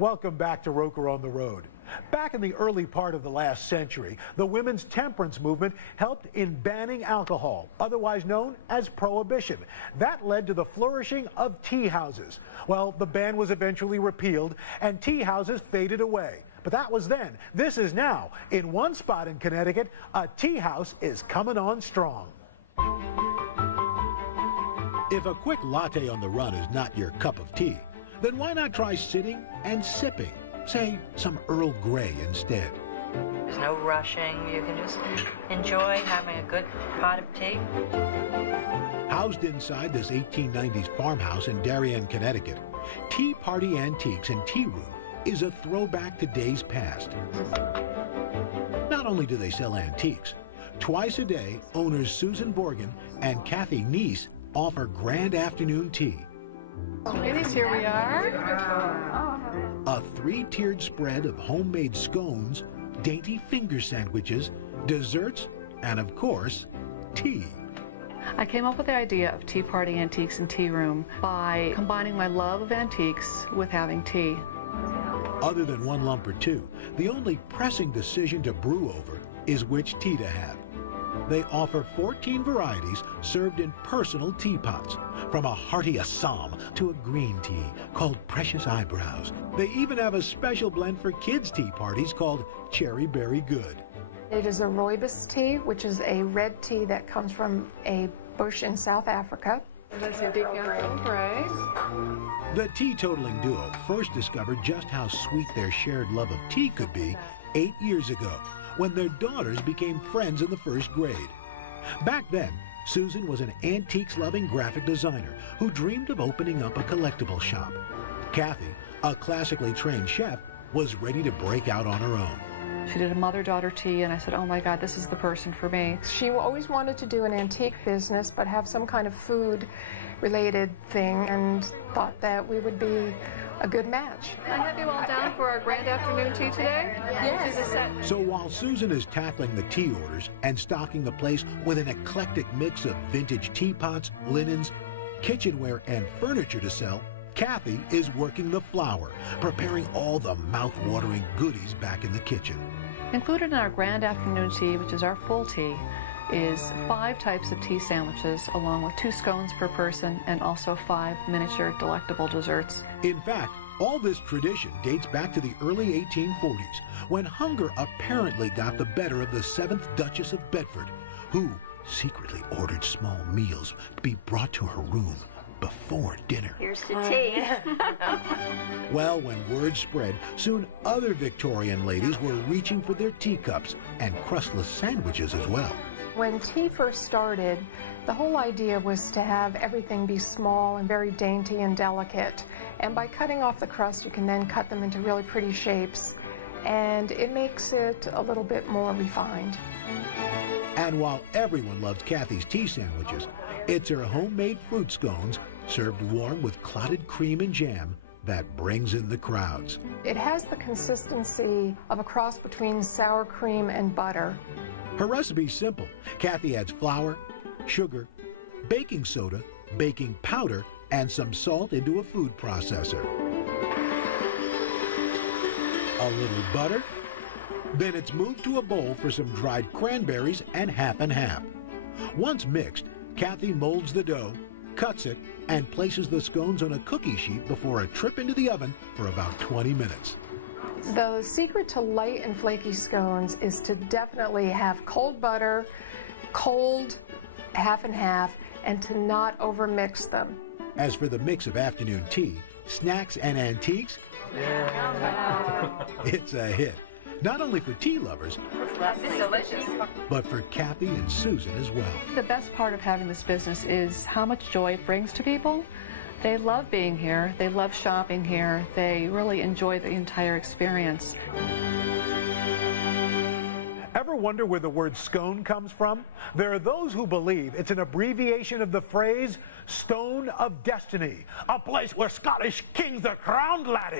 Welcome back to Roker on the Road. Back in the early part of the last century, the women's temperance movement helped in banning alcohol, otherwise known as prohibition. That led to the flourishing of tea houses. Well, the ban was eventually repealed and tea houses faded away. But that was then. This is now. In one spot in Connecticut, a tea house is coming on strong. If a quick latte on the run is not your cup of tea, then why not try sitting and sipping? Say, some Earl Grey instead. There's no rushing. You can just enjoy having a good pot of tea. Housed inside this 1890s farmhouse in Darien, Connecticut, Tea Party Antiques and Tea Room is a throwback to days past. Not only do they sell antiques, twice a day, owners Susan Borgen and Kathy Neese offer grand afternoon tea. Ladies, here we are. A three-tiered spread of homemade scones, dainty finger sandwiches, desserts, and of course, tea. I came up with the idea of Tea Party Antiques and Tea Room by combining my love of antiques with having tea. Other than one lump or two, the only pressing decision to brew over is which tea to have. They offer 14 varieties served in personal teapots, from a hearty Assam to a green tea called Precious Eyebrows. They even have a special blend for kids' tea parties called Cherry Berry Good. It is a rooibos tea, which is a red tea that comes from a bush in South Africa. That's a decaf, right? The teetotaling duo first discovered just how sweet their shared love of tea could be 8 years ago, when their daughters became friends in the first grade. Back then, Susan was an antiques-loving graphic designer who dreamed of opening up a collectible shop. Kathy, a classically trained chef, was ready to break out on her own. She did a mother-daughter tea, and I said, oh my God, this is the person for me. She always wanted to do an antique business, but have some kind of food-related thing, and thought that we would be a good match. Can I have you all down for our grand afternoon tea today? Yes. Which is a set. So while Susan is tackling the tea orders and stocking the place with an eclectic mix of vintage teapots, linens, kitchenware, and furniture to sell, Kathy is working the flour, preparing all the mouth-watering goodies back in the kitchen. Included in our grand afternoon tea, which is our full tea, is 5 types of tea sandwiches, along with 2 scones per person, and also 5 miniature delectable desserts. In fact, all this tradition dates back to the early 1840s, when hunger apparently got the better of the 7th Duchess of Bedford, who secretly ordered small meals to be brought to her room before dinner. Here's the tea. Well, when word spread, soon other Victorian ladies were reaching for their teacups and crustless sandwiches as well. When tea first started, the whole idea was to have everything be small and very dainty and delicate. And by cutting off the crust, you can then cut them into really pretty shapes, and it makes it a little bit more refined. And while everyone loves Kathy's tea sandwiches, it's her homemade fruit scones, served warm with clotted cream and jam, that brings in the crowds. It has the consistency of a cross between sour cream and butter. Her recipe's simple. Kathy adds flour, sugar, baking soda, baking powder, and some salt into a food processor. A little butter. Then it's moved to a bowl for some dried cranberries and half and half. Once mixed, Kathy molds the dough, cuts it, and places the scones on a cookie sheet before a trip into the oven for about 20 minutes. The secret to light and flaky scones is to definitely have cold butter, cold half and half, and to not overmix them. As for the mix of afternoon tea, snacks, and antiques, it's a hit. Not only for tea lovers, but for Kathy and Susan as well. The best part of having this business is how much joy it brings to people. They love being here. They love shopping here. They really enjoy the entire experience. Ever wonder where the word scone comes from? There are those who believe it's an abbreviation of the phrase Stone of Destiny, a place where Scottish kings are crowned, laddie.